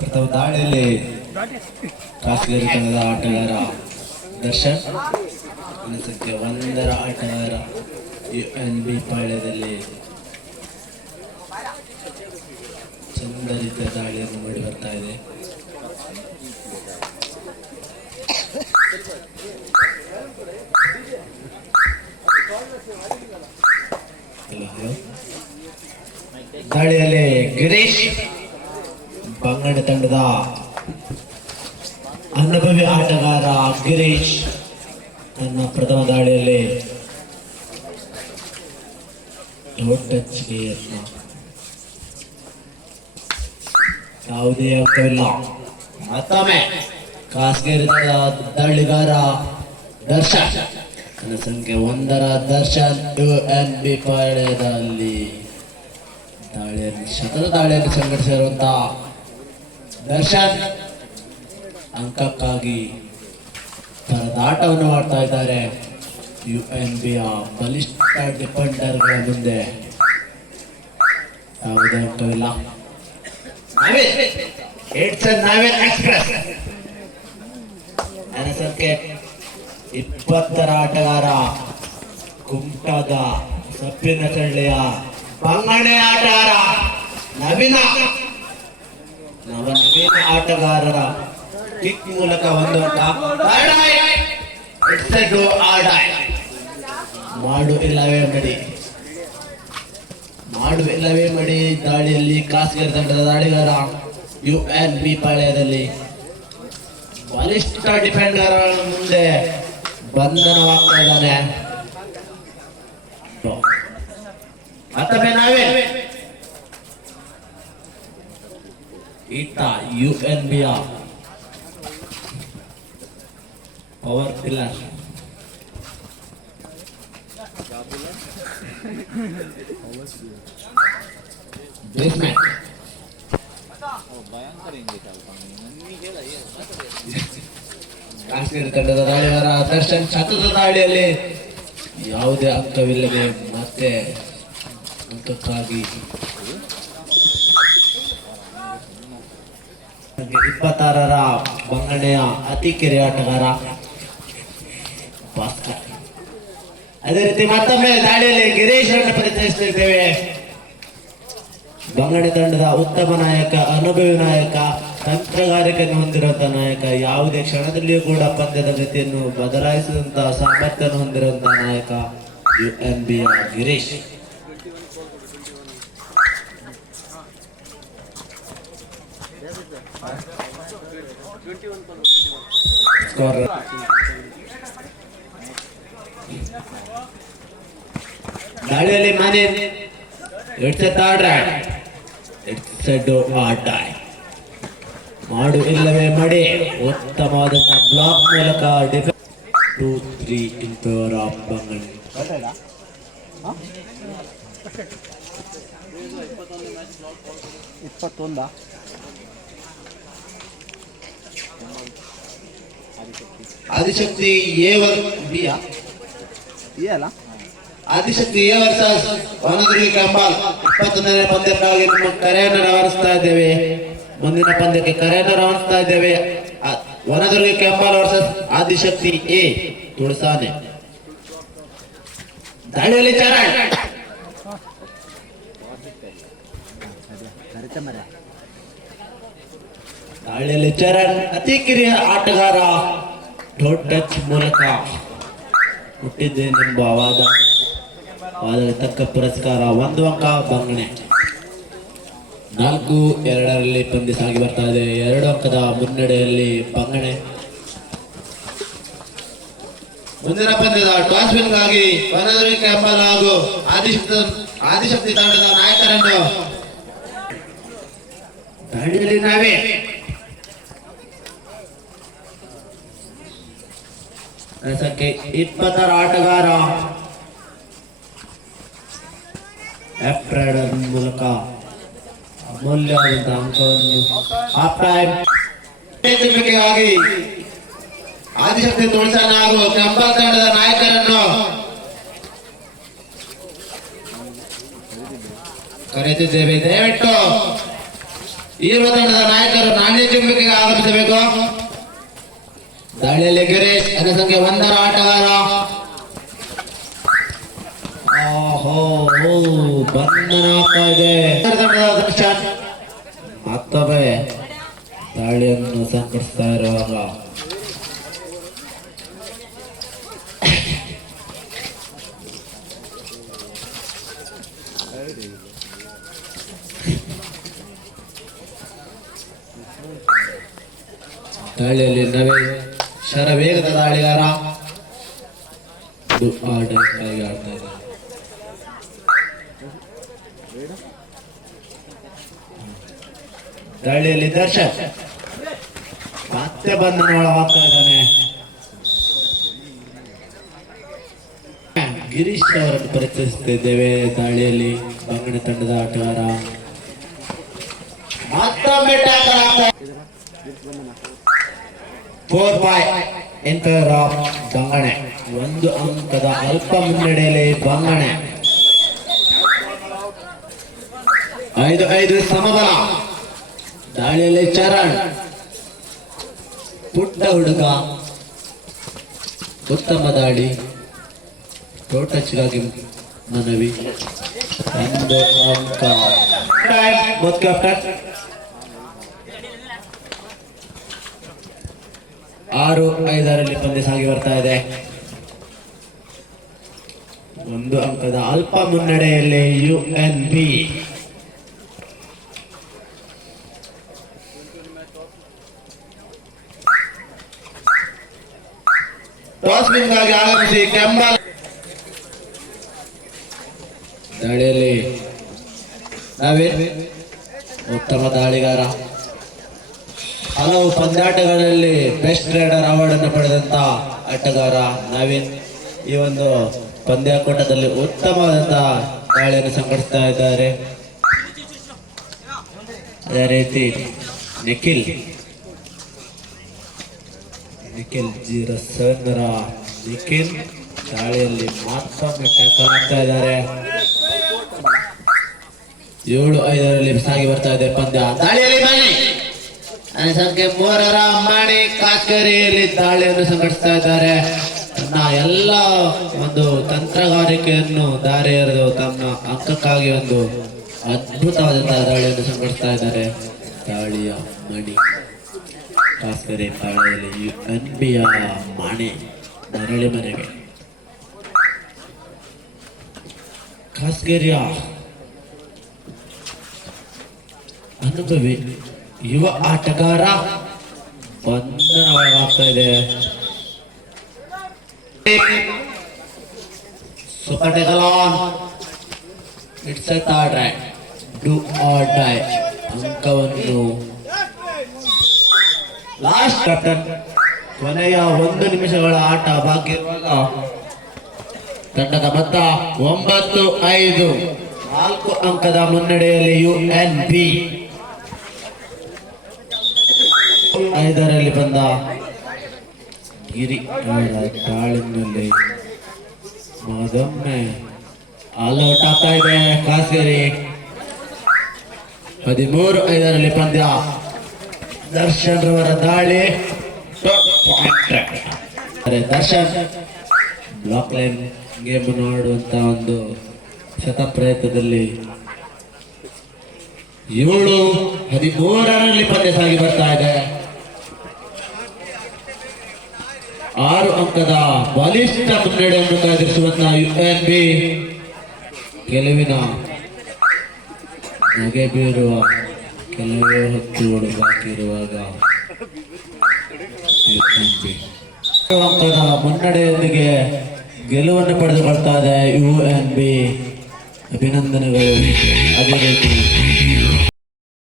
ಪ್ರಥಮ ದಾಳಿಯಲ್ಲಿ ಕಾಶ್ಮೀರ ತಂಡದ ಆಟಗಾರ ದರ್ಶನ್ ಸಂಖ್ಯೆ ಒಂದರ ಆಟಗಾರ ಯು ಎನ್ ಬಿ ಪಾಳ್ಯದಲ್ಲಿ ಚಂದ ರೀತಿಯ ದಾಳಿಯನ್ನು ಮಾಡಿ ಬರ್ತಾ ಇದೆ. ದಾಳಿಯಲ್ಲಿ ಗಿರೀಶ್ ಬಂಗಡ ತಂಡದ ಅನುಭವಿ ಆಟಗಾರ ಗಿರೀಶ್ ತನ್ನ ಪ್ರಥಮ ದಾಳಿಯಲ್ಲಿ ಯಾವುದೇ ಅರ್ಥವಿಲ್ಲ. ಮತ್ತೊಮ್ಮೆ ಖಾಸಗಿ ದಾಳಿಗಾರ ದರ್ಶನ್. ತನ್ನ ಸಂಖ್ಯೆ ಒಂದರ ದರ್ಶನ್ ಯು ಎನ್ ಬಿ ಪಾಳ್ಯದಲ್ಲಿ ದಾಳಿಯಲ್ಲಿ ಶತದ ದಾಳಿಯಲ್ಲಿ ಸಂಘಟಿಸಿರುವಂತಹ ದರ್ಶನ್ ಅಂಕಕ್ಕಾಗಿ ಪರದಾಟವನ್ನು ಮಾಡ್ತಾ ಇದ್ದಾರೆ. ಯು ಎನ್ ಬಿ ಆ ಬಲಿಷ್ಠ ಡಿಫೆಂಡರ್ಗಳ ಮುಂದೆ. ಯಾವುದೇ ಅಂಕವಿಲ್ಲ. ಇಪ್ಪತ್ತರ ಆಟಗಾರ ಕುಮಟಾದ ಸಪ್ಪಿನ ಚಳ್ಳಿಯ ಬಂಗಡೆ ಆಟಗಾರ ನವೀನ. ನವ ನವೀನ ಆಟಗಾರರ ಕಿಕ್ ಮೂಲಕ ಒಂದು ಮಾಡು ಇಲ್ಲವೇ ಮಡಿ ಮಾಡು. ಇಲ್ಲವೇ ಮಡಿ ದಾಳಿಯಲ್ಲಿ ಕಾಸ್ಗರ್ ತಂಡದ ದಾಳಿಗಾರ ಯು ಎನ್ ಬಿ ಪಾಳ್ಯದಲ್ಲಿ. ಬಲಿಷ್ಠ ಡಿಫೆಂಡರ್ ಮುಂದೆ ಬಂಧನವಾಗ್ತಾ ಇದ್ದಾನೆ ಮತ್ತೊಮ್ಮೆ ನಾವೇ. ಈತ ಯು ಎನ್ ಬಿ ಬಿಯ ಪವರ್ ಪಿಲ್ಲರ್ ಬೇಸ್ಮೆಂಟ್ ಕಾಶ್ಮೀರ ತಂಡದ ದಾಳಿಗಾರ ದರ್ಶನ್ ಶತದ ದಾಳಿಯಲ್ಲಿ ಯಾವುದೇ ಅಂಕವಿಲ್ಲದೆ ಮತ್ತೆ ಅಂಕಕ್ಕಾಗಿ ಇಪ್ಪತ್ತಾರರ ಬಂಗಡೆಯ ಅತಿ ಕಿರಿಯ ಆಟಗಾರ ಭಾಸ್ಕರ್. ಅದೇ ರೀತಿ ಮತ್ತೊಮ್ಮೆ ದಾಳಿಯಲ್ಲಿ ಗಿರೀಶ್ ಅನ್ನು ಪರಿಚಯಿಸುತ್ತಿದ್ದೇವೆ ಬಂಗಡೆ ತಂಡದ ಉತ್ತಮ ನಾಯಕ, ಅನುಭವಿ ನಾಯಕ, ತಂತ್ರಗಾರಿಕೆಯನ್ನು ಹೊಂದಿರುವಂತಹ ನಾಯಕ, ಯಾವುದೇ ಕ್ಷಣದಲ್ಲಿಯೂ ಕೂಡ ಪಂದ್ಯದ ಗತಿಯನ್ನು ಬದಲಾಯಿಸಿದಂತಹ ಸಾಮರ್ಥ್ಯವನ್ನು ಹೊಂದಿರುವಂತಹ ನಾಯಕ U N B Girish. Score ದಾಳಿಯಲ್ಲಿ ಮನೆ it's a third raid do ಮಾಡು ಇಲ್ಲವೇ ಮಡಿ. ಉತ್ತಮವಾದ ಬ್ಲಾಕ್ ಮೂಲಕ defence two three of Bangadi ಇಪ್ಪತ್ತೊಂದ? Adishakti A ವರ್ ಬಿಯ? ಇದೆಯಲ್ಲ ಆದಿಶಕ್ತಿ ಎ ವರ್ಸಸ್ ವನದುರ್ಗಿ ಕಂಬಾಲ್ ಇಪ್ಪತ್ತೊಂದನೇ ಪಂದ್ಯಕ್ಕಾಗಿ ನಮ್ಮ ಕರೆಯನ್ನು ರವಾನಿಸ್ತಾ ಇದ್ದೇವೆ. ಮುಂದಿನ ಪಂದ್ಯಕ್ಕೆ ಕರೆಯನ್ನು ರವಾನಿಸ್ತಾ ಇದ್ದೇವೆ. ವನದುರ್ಗಿ ಕಂಬಾಲ್ ವರ್ಸಸ್ ಆದಿಶಕ್ತಿ ಎ ತುಳಸಾನೆ. ದಾಳಿಯಲ್ಲಿ ಚರಣ್. ದಾಳಿಯಲ್ಲಿ ಚರಣ್, ಅತಿ ಕಿರಿಯ ಆಟಗಾರ ಡೋಟ್ ಟಚ್ ಮೂಲಕ ಹುಟ್ಟಿದ್ದೇನೆಂಬ ವಾದ ವಾದಕ್ಕೆ ತಕ್ಕ ಪುರಸ್ಕಾರ, ಒಂದು ಅಂಕ ಬಂಗಣೆ. ನಾಲ್ಕು, ಎರಡರಲ್ಲಿ ಪಂದ್ಯ ಸಾಗಿ ಬರ್ತಾ ಇದೆ. ಎರಡು ಅಂಕದ ಮುನ್ನಡೆಯಲ್ಲಿ ಬಂಗಣೆ. ಮುಂದಿನ ಪಂದ್ಯದ ಟಾಸ್ ವಿನ್ಗಾಗಿ ವನದುರ್ಗಿ ಕೆಂಬಲ್ ಹಾಗೂ ಆದಿಶಕ್ತ, ಆದಿಶಕ್ತಿ ತಂಡದ ನಾಯಕರನ್ನು ದಾಳಿಯಲ್ಲಿ ನಾವೇ ರಸಕ್ಕೆ ಇಪ್ಪತ್ತರ ಆಟಗಾರ. ಮೂಲಕ ಅಮೂಲ್ಯವಾದಂತಹ ಅಂಕವನ್ನು ಆಗಿ ಆದಿಶಕ್ತಿ ತುಳಸನ ಹಾಗೂ ತಂಡದ ನಾಯಕರನ್ನು ಕರೆಯುತ್ತಿದ್ದೇವೆ. ದಯವಿಟ್ಟು ಈ ತಂಡದ ನಾಯಕರು ನಾಣ್ಯ ಚುಂಬಕಿಗೆ ಆಗಮಿಸಬೇಕು. ದಾಳಿಯಲ್ಲಿ ಗಿರೀಶ್ ಜನಸಂಖ್ಯೆ ಒಂದರ ಆಟಗಾರ. ಓಹೋ ಬಂಧನ ಆಗ್ತಾ ಇದೆ. ಆಗ್ತವೆ. ದಾಳಿಯನ್ನು ಸಂಕಟಿಸ್ತಾ ಇರುವಾಗ. ದಾಳಿಯಲ್ಲಿ ನವೀನ್ ಶರವೇಗದ ದಾಳಿಗಾರ. ಇದ್ದಾರೆ. ದಾಳಿಯಲ್ಲಿ ದರ್ಶನ್ ಮತ್ತೆ ಬಂಧನ ಒಳಗಾಗ್ತಾ ಇದ್ದಾನೆ. ಗಿರೀಶ್ ಅವರನ್ನು ಪರಿಚಯಿಸುತ್ತಿದ್ದೇವೆ ದಾಳಿಯಲ್ಲಿ ಬಂಗಡ ತಂಡದ ಆಟಗಾರ. ಮತ್ತೊಮ್ಮೆ ಫೋರ್ ಬಾಯ್ ಆಫ್ ಬಂಗಣೆ ಒಂದು ಅಂಕದ ಅಲ್ಪ ಮುನ್ನಡೆಯಲ್ಲಿ ಬಂಗಣೆ ಐದು ಐದು ಸಮಬಲ ದಾಳಿಯಲ್ಲಿ ಚರಣ್. ಪುಟ್ಟ ಹುಡುಗ. ಉತ್ತಮ ದಾಳಿ. ಟೋಟಚ್ಗಾಗಿ ಮನವಿ. ಒಂದು ಅಂಕ. ಕ್ಯಾಪ್ಟನ್ ಆರು, ಐದರಲ್ಲಿ ಪಂದ್ಯ ಸಾಗಿ ಬರ್ತಾ ಇದೆ. ಒಂದು ಅಂಕದ ಅಲ್ಪ ಮುನ್ನಡೆಯಲ್ಲಿ ಯು ಎನ್ ಬಿ ಟಾಸ್ನಿಂದಾಗಿ ಆಗಮಿಸಿ ಕೆಂಬಲ್ ದಾಳಿಯಲ್ಲಿ ನಾವೇ ಉತ್ತಮ ದಾಳಿಗಾರ. ಹಲವು ಪಂದ್ಯಾಟಗಳಲ್ಲಿ ಬೆಸ್ಟ್ ರೈಡರ್ ಅವಾರ್ಡ್ ಅನ್ನು ಪಡೆದಂತ ಆಟಗಾರ ನವೀನ್ ಈ ಒಂದು ಪಂದ್ಯಾಕೂಟದಲ್ಲಿ ಉತ್ತಮವಾದಂತಹ ದಾಳಿಯನ್ನು ಸಂಘಟಿಸ್ತಾ ಇದ್ದಾರೆ. ಅದೇ ರೀತಿ ನಿಖಿಲ್ ನಿಖಿಲ್ ಜೀರೋ ಸೆವೆನ್ ನಿಖಿಲ್ ದಾಳಿಯಲ್ಲಿ ಮತ್ತೊಮ್ಮೆ ಟ್ಯಾಕಲ್ ಆಗ್ತಾ ಇದ್ದಾರೆ. ಏಳು ಐದರಲ್ಲಿ ಸಾಗಿ ಬರ್ತಾ ಇದೆ ಪಂದ್ಯ. ದಾಳಿಯಲ್ಲಿ ನನ್ನ ಸಂಖ್ಯೆ ಮೂರರ ಮಣಿ ಕಾಕರಿಯಲ್ಲಿ ದಾಳಿಯನ್ನು ಸಂಘಟಿಸ್ತಾ ಇದ್ದಾರೆ. ತನ್ನ ಎಲ್ಲ ಒಂದು ತಂತ್ರಗಾರಿಕೆಯನ್ನು ದಾರಿ ಎರೆದು ತಮ್ಮ ಅಂಕಕ್ಕಾಗಿ ಒಂದು ಅದ್ಭುತವಾದಂತಹ ದಾಳಿಯನ್ನು ಸಂಘಟಿಸ್ತಾ ಇದ್ದಾರೆ. ದಾಳಿಯ ಮಣಿ ಕಾಸ್ಕರಿ ಪಾಳೆಯಲ್ಲಿ ಅನ್ಬಿಯ ಮಣಿ ಮರಳಿ ಮನೆಗೆ. ಕಾಸ್ಕರಿಯ ಅನುಭವಿ ಯುವ ಆಟಗಾರ ಬಂಧನ ಒಳಗಾಗ್ತಾ ಇದೆ. Super ಟೆಕಲಾನ್ it's a third raid do or ಅಂಕವನ್ನು ಲಾಸ್ಟ್ ಕ್ಯಾಪ್ಟನ್ ಕೊನೆಯ ಒಂದು ನಿಮಿಷಗಳ ಆಟ ಬಾಕಿ ಇರುವಾಗ ತಂಡದ ಮೊತ್ತ ಒಂಬತ್ತು ಐದು. ನಾಲ್ಕು ಅಂಕದ ಮುನ್ನಡೆಯಲ್ಲಿ ಯು ಎನ್ ಬಿ ಐದರಲ್ಲಿ ಬಂದ ಗಿರಿ ಕಾಳಿನಲ್ಲಿ ಮಗೊಮ್ಮೆ ಆಲ್ಔಟ್ ಆಗ್ತಾ ಇದೆ ಕಾಸಿರಿ ಹದಿಮೂರು, ಐದರಲ್ಲಿ ಪಂದ್ಯ. ದರ್ಶನ್ ರವರ ದಾಳಿ. ದರ್ಶನ್ ಬ್ಲಾಕ್ ಲೈನ್ ಗೇಮ್ ಆಡುವಂತ ಒಂದು ಶತ ಪ್ರಯತ್ನದಲ್ಲಿ ಏಳು, ಹದಿಮೂರರಲ್ಲಿ ಪಂದ್ಯ ಸಾಗಿ ಬರ್ತಾ ಇದೆ. ಆರು ಅಂಕದ ಬಲಿಷ್ಠ ಮುನ್ನಡೆಯನ್ನು ಕಾಯ್ದಿರಿಸುವಂತಹ ಯು ಎನ್ ಬಿ. ಗೆಲುವಿನ ನಗೆ ಬೀರುವ ಕೆಲವೇ ಹೊತ್ತು ಬಾಕಿ ಇರುವಾಗ ಅಂಕದ ಮುನ್ನಡೆಯೊಂದಿಗೆ ಗೆಲುವನ್ನು ಇದೆ ಯು ಎನ್ ಬಿ. ಅಭಿನಂದನೆಗಳು ಅದೇ ರೀತಿ